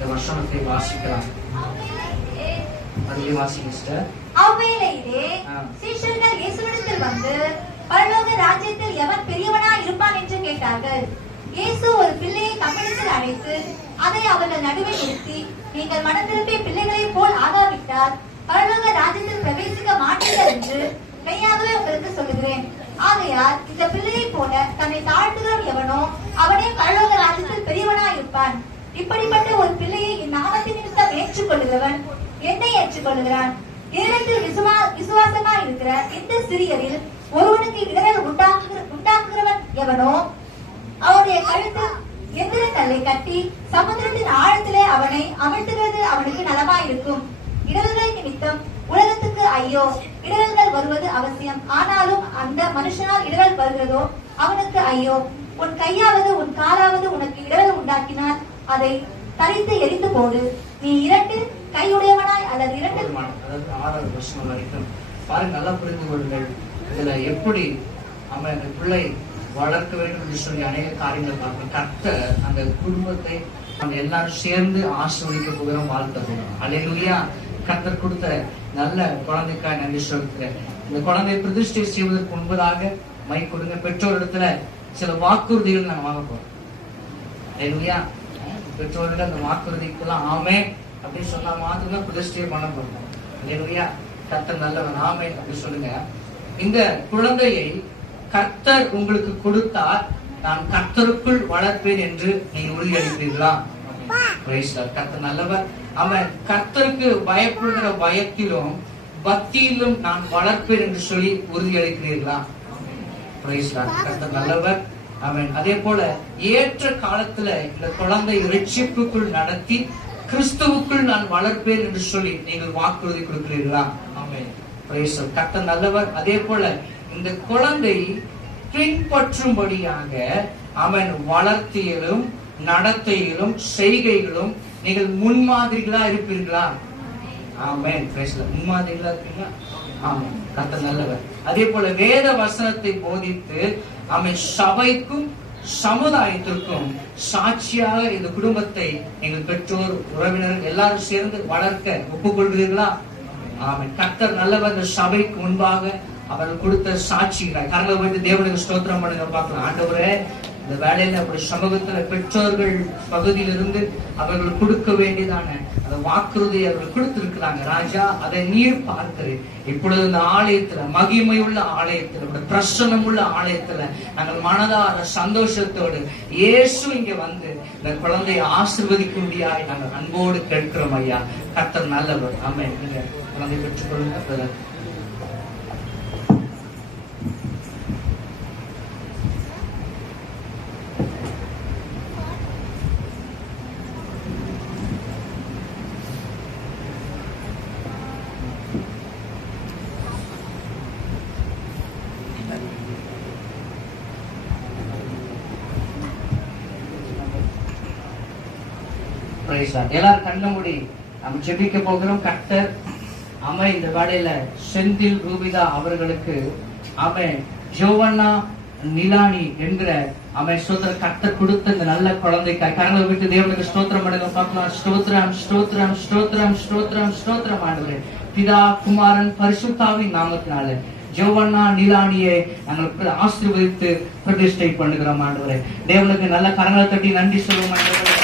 இந்த வசனத்தை வாசிக்கலாம். அதுவே வாசிங்க சிஸ்டர். அவ்வேளையிலே சீஷர்கள் இயேசுவிடத்தில் வந்து, பரலோக ராஜ்யத்தில் எவன் பெரியவனா இருப்பான் என்று கேட்டார்கள். இயேசு ஒரு பிள்ளையை தம்மிடத்தில் அழைத்து அதை அவர்கள் நடுவே நிறுத்தி, நீங்கள் மனம் திரும்பிய பிள்ளைகளைப் போல் ஆகாவிட்டால் பரலோக ராஜ்யத்தில் பிரவேசிக்க மாட்டீர்கள் என்று மெய்யாகவே உங்களுக்கு சொல்லுகிறேன். ஆகையால் இந்த பிள்ளையை போல தன்னை தாழ்த்துகிறவன் எவனோ அவனே பரலோக ராஜ்யத்தில் பெரியவனா இருப்பான். இப்படிப்பட்ட ஒரு பிள்ளையை என் நாமத்தின் நிமித்தம் ஏற்றுக்கொள்கிறவன் என்னை ஏற்றுக்கொள்கிறான். என்னிடத்தில் விசுவாசமா இருக்கிற இந்த சிறியரில் ஒருவனுக்கு இடரல் உண்டாக்குகிறவன் எவனோ அவனுடைய கழுத்தில் எந்திர கல்லை கட்டி சமுத்திரத்தின் ஆழத்திலே அவனை அமிழ்த்துகிறது அவனுக்கு நலமாயிருக்கும். இடர்கள் நிமித்தம் உலகத்துக்கு ஐயோ, இடர்கள் வருவது அவசியம். ஆனாலும் அந்த மனுஷனால் இடர்கள் வருகிறதோ அவனுக்கு ஐயோ. உன் கையாவது உன் காலாவது உனக்கு இடர்கள் உண்டாக்கினால் அதை தரித்து எரிந்து போடு. நீ இரண்டு கையுடையவனாய் அல்லது இரண்டு 6வது வசனம் வரைக்கும் பாருங்க, நல்லா புரிந்து கொள்ளுங்கள். இதுல எப்படி அவன் அந்த பிள்ளை வளர்க்க வேண்டும் என்று சொல்லி அநேக காரியங்கள் பார்க்கணும். கர்த்தர் அந்த குடும்பத்தை நம்ம எல்லாரும் சேர்ந்து ஆசீர்வதிக்க போகிறோம், வாழ்த்த போகிறோம். அல்லேலூயா. கர்த்தர் கொடுத்த நல்ல குழந்தைக்காய் நன்றி சொல்கிறேன். இந்த குழந்தையை பிரதிஷ்டை செய்வதற்கு முன்பதாக மை கொடுங்க. பெற்றோரிடத்துல சில வாக்குறுதிகள் நாங்க வாங்க போறோம். அல்லேலூயா. பெற்றோர்கள் அந்த வாக்குறுதிக்கெல்லாம் ஆமே அப்படின்னு சொன்னா மாத்திரம் பிரதிஷ்டையை பண்ண போறோம். அல்லேலூயா. கர்த்தர் நல்லவன், ஆமே அப்படின்னு சொல்லுங்க. இந்த குழந்தையை கர்த்தர் உங்களுக்கு கொடுத்தால் நான் கர்த்தருக்குள் வளர்ப்பேன் என்று நீங்க உறுதியளிக்கிறீர்களா? கர்த்தர் நல்லவர். அவன் கர்த்தருக்கு பயப்படுகிற பயத்திலும் பக்தியிலும் நான் வளர்ப்பேன் என்று சொல்லி உறுதியளிக்கிறீர்களா? கர்த்தர் நல்லவர். அவன் அதே போல ஏற்ற காலத்துல இந்த குழந்தை இரட்சிப்புக்குள் நடத்தி கிறிஸ்துவுக்குள் நான் வளர்ப்பேன் என்று சொல்லி நீங்கள் வாக்குறுதி கொடுக்கிறீர்களா? கர்த்தர் நல்லவர். அதே போல இந்த குழந்தை பின்பற்றும்படியாக அவன் வளர்த்தியிலும் நடத்தையிலும் செய்கைகளும் நீங்கள் முன்மாதிரிகளா இருப்பீர்களா? ஆமென். முன்மாதிரிகளா இருப்பீங்களா? ஆமென். கர்த்தர் நல்லவர். அதே போல வேத வசனத்தை போதித்து அவன் சபைக்கும் சமுதாயத்திற்கும் சாட்சியாக இந்த குடும்பத்தை எங்கள் பெற்றோர் உறவினர்கள் எல்லாரும் சேர்ந்து வளர்க்க ஒப்புக்கொள்கிறீர்களா? ஆமென். கர்த்தர் நல்லவர். இந்த சபைக்கு முன்பாக அவர்கள் கொடுத்த சாட்சிகள் கரங்களை வைத்து தேவனுக்கு ஸ்தோத்திரம் பண்ணுங்க பார்க்கலாம். ஆண்டவரே, இந்த வேலையில அப்படி சமூகத்துல பெற்றோர்கள் பகுதியிலிருந்து அவர்கள் கொடுக்க வேண்டியதான அந்த வாக்குறுதியை அவர்கள் கொடுத்திருக்கிறாங்க. ராஜா, அதை நீர் பார்க்கிறேன். இப்பொழுது இந்த ஆலயத்துல, மகிமையுள்ள ஆலயத்துல, பிரசன்னம் உள்ள ஆலயத்துல நாங்கள் மனதார சந்தோஷத்தோடு இயேசு இங்க வந்து இந்த குழந்தையை ஆசீர்வதிக்கும்படியாய் நாங்கள் அன்போடு கேட்கிறோம். ஐயா, கர்த்தர் நல்லவர். ஆமென். நீங்க குழந்தை பெற்றுக்கொள்ளுங்க. எல்லாரும் கண்ண மூடி நம்ம ஜெபிக்க போகிறோம். கர்த்தர் அவன் இந்த வேளையில செந்தில் ரூபிதா அவர்களுக்கு அவன் ஜோவண்ணா நிலானி என்கிற அவன் ஸ்தோத்திர கர்த்தர் கொடுத்த இந்த நல்ல குழந்தைக்காய் கரங்களை விட்டு தேவனுக்கு ஸ்தோத்திரம் பண்ணுங்க பார்க்கலாம். ஸ்தோத்திரம் ஸ்தோத்திரம் ஸ்தோத்திரம் ஸ்தோத்திரம் ஸ்தோத்திரம். ஆண்டவரே, பிதா குமாரன் பரிசுத்தாவின் நாமத்தினால ஜோவண்ணா நிலானியை நாங்கள் ஆசீர்வதித்து பிரதிஷ்டை பண்ணுகிறோம். ஆண்டவரே, தேவனுக்கு நல்ல கரங்களை தட்டி நன்றி சொல்லுவோம். ஆண்டவரே,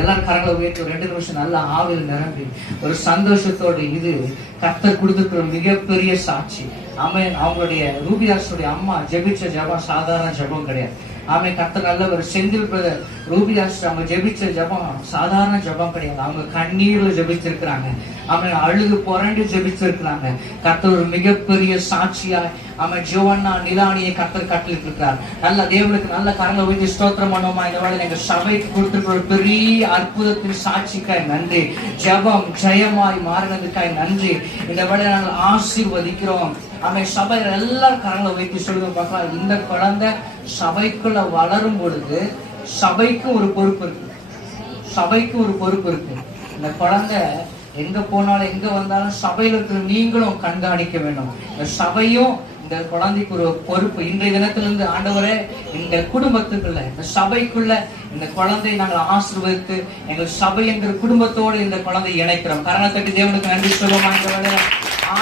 எல்லாரும் கரங்களை உயர்த்தி 2 நிமிஷம் நல்ல ஆவியில் நிரம்பி ஒரு சந்தோஷத்தோடு இது கர்த்தர் கொடுத்திருக்கிற மிகப்பெரிய சாட்சி. அவங்களுடைய ரூபிதாஸுடைய அம்மா ஜெபிச்ச ஜபம் சாதாரண ஜபம் கிடையாது. கர்த்தர் நல்ல ஒரு செந்தில் பிரதர் ரூபிதாஸ் அவங்க ஜெபிச்ச ஜபம் சாதாரண ஜபம் கிடையாது. அவங்க கண்ணீர்ல ஜெபிச்சிருக்கிறாங்க. அழுது புரண்டு ஜெபிச்சிருக்கிறாங்க. கர்த்தர் ஒரு மிகப்பெரிய சாட்சியா ஜோவண்ணா நிலானியை கர்த்தர் கட்டளிட்டு இருக்கிறார். நல்ல தேவனுக்கு நல்ல கரங்களை உயர்த்தி ஸ்தோத்திரம் பண்ணுவோமா? இந்த வேளை எங்க சபைக்கு கொடுத்திருக்கிற ஒரு பெரிய அற்புதத்தின் சாட்சிக்காய் நன்றி. ஜபம் ஜெயமாய் மாறினதுக்காய் நன்றி. இந்த வேளை நாங்கள் ஆசீர்வதிக்கிறோம். சபையில எல்லாரும் கரங்களை வைத்து சொல்லுங்க பார்க்கலாம். இந்த குழந்தை சபைக்குள்ள வளரும் பொழுது சபைக்கு ஒரு பொறுப்பு இருக்கு. சபைக்கு ஒரு பொறுப்பு இருக்கு. இந்த குழந்தை எங்க போனாலும் எங்க வந்தாலும் சபையில இருக்கிற நீங்களும் கண்காணிக்க வேண்டும். இந்த சபையும் இந்த குழந்தைக்கு ஒரு பொறுப்பு. இன்றைய தினத்திலிருந்து ஆண்டவரே இந்த குடும்பத்துக்குள்ள இந்த சபைக்குள்ள இந்த குழந்தை நாங்கள் ஆசீர்வதித்து எங்கள் சபை என்கிற குடும்பத்தோடு இந்த குழந்தை இணைக்கிறோம். கரணத்தட்டி தேவனுக்கு நன்றி சொல்லுவோம்.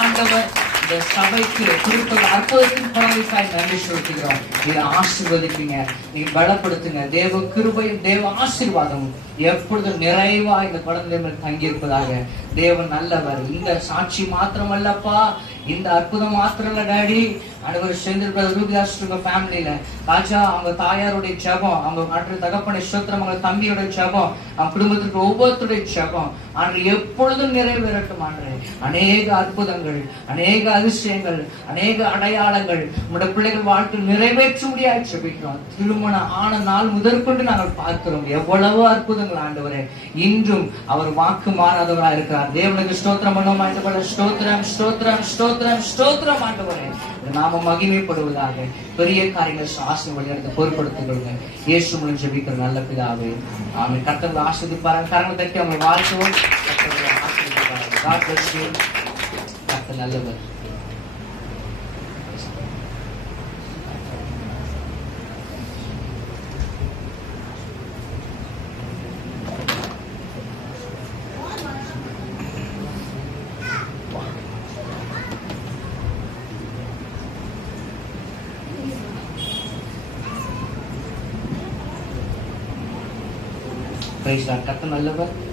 ஆண்டவர் இந்த சபைக்கு குறிப்பிட்ட அற்புதத்தின் குழந்தைக்காய் நன்றி செலுத்துகிறோம். நீங்க ஆசீர்வதிப்பீங்க, நீங்க பலப்படுத்துங்க. தேவ கிருபையும் தேவ ஆசீர்வாதமும் எப்பொழுதும் நிறைவா இந்த குழந்தை தங்கியிருப்பதாக. தேவன் நல்லவர். இந்த சாட்சி மாத்திரம் அல்லப்பா, இந்த அற்புதம் மாத்திரம் இல்ல டாடி. அனைவரும் சேர்ந்திருக்கிற ரூபிதாஸ் ஃபேமிலியில ராஜா அவங்க தாயாருடைய ஜெபம், அவங்க மற்ற தகப்பனை ஸ்தோத்திரம், அவங்க தம்பியோட ஜெபம், அவங்க குடும்பத்திற்கு ஒவ்வொருத்தருடைய ஜெபம் ஆண்டு எப்பொழுதும் நிறைவேறட்டும். ஆண்டு அநேக அற்புதங்கள், அநேக அதிசயங்கள், அநேக அடையாளங்கள் நம்முடைய பிள்ளைகள் வாழ்க்கை நிறைவேற்ற முடியாது ஜெபிக்கிறோம். திருமணம் ஆன நாள் முதற்கொண்டு நாங்கள் பார்க்கிறோம் எவ்வளவு அற்புதங்கள் ஆண்டவரே. இன்றும் அவர் வாக்கு மாறாதவராக இருக்கிறார். தேவனுக்கு ஸ்தோத்திரம் பண்ணுவோம் ஆண்டவரே. ஸ்தோத்திரம் ஸ்தோத்திரம் ஸ்தோத்திரம் ஸ்தோத்திரம் ஆண்டவரே. நாம மகிமைப்படுவதாக. பெரிய காரியங்கள் சாசனம் வழியாக பொறுப்படுத்திக் கொள்ளுங்க. இயேசு மூலம் ஜெபிக்கிற நல்ல பிதாவே ஆமென். கர்த்தர் ஆசீர்வதிப்பார். கரங்களை தட்டி அவங்க வாழ்த்துவோம். கர்த்தர் நல்லவர். கர்த்தர் நல்லவர்.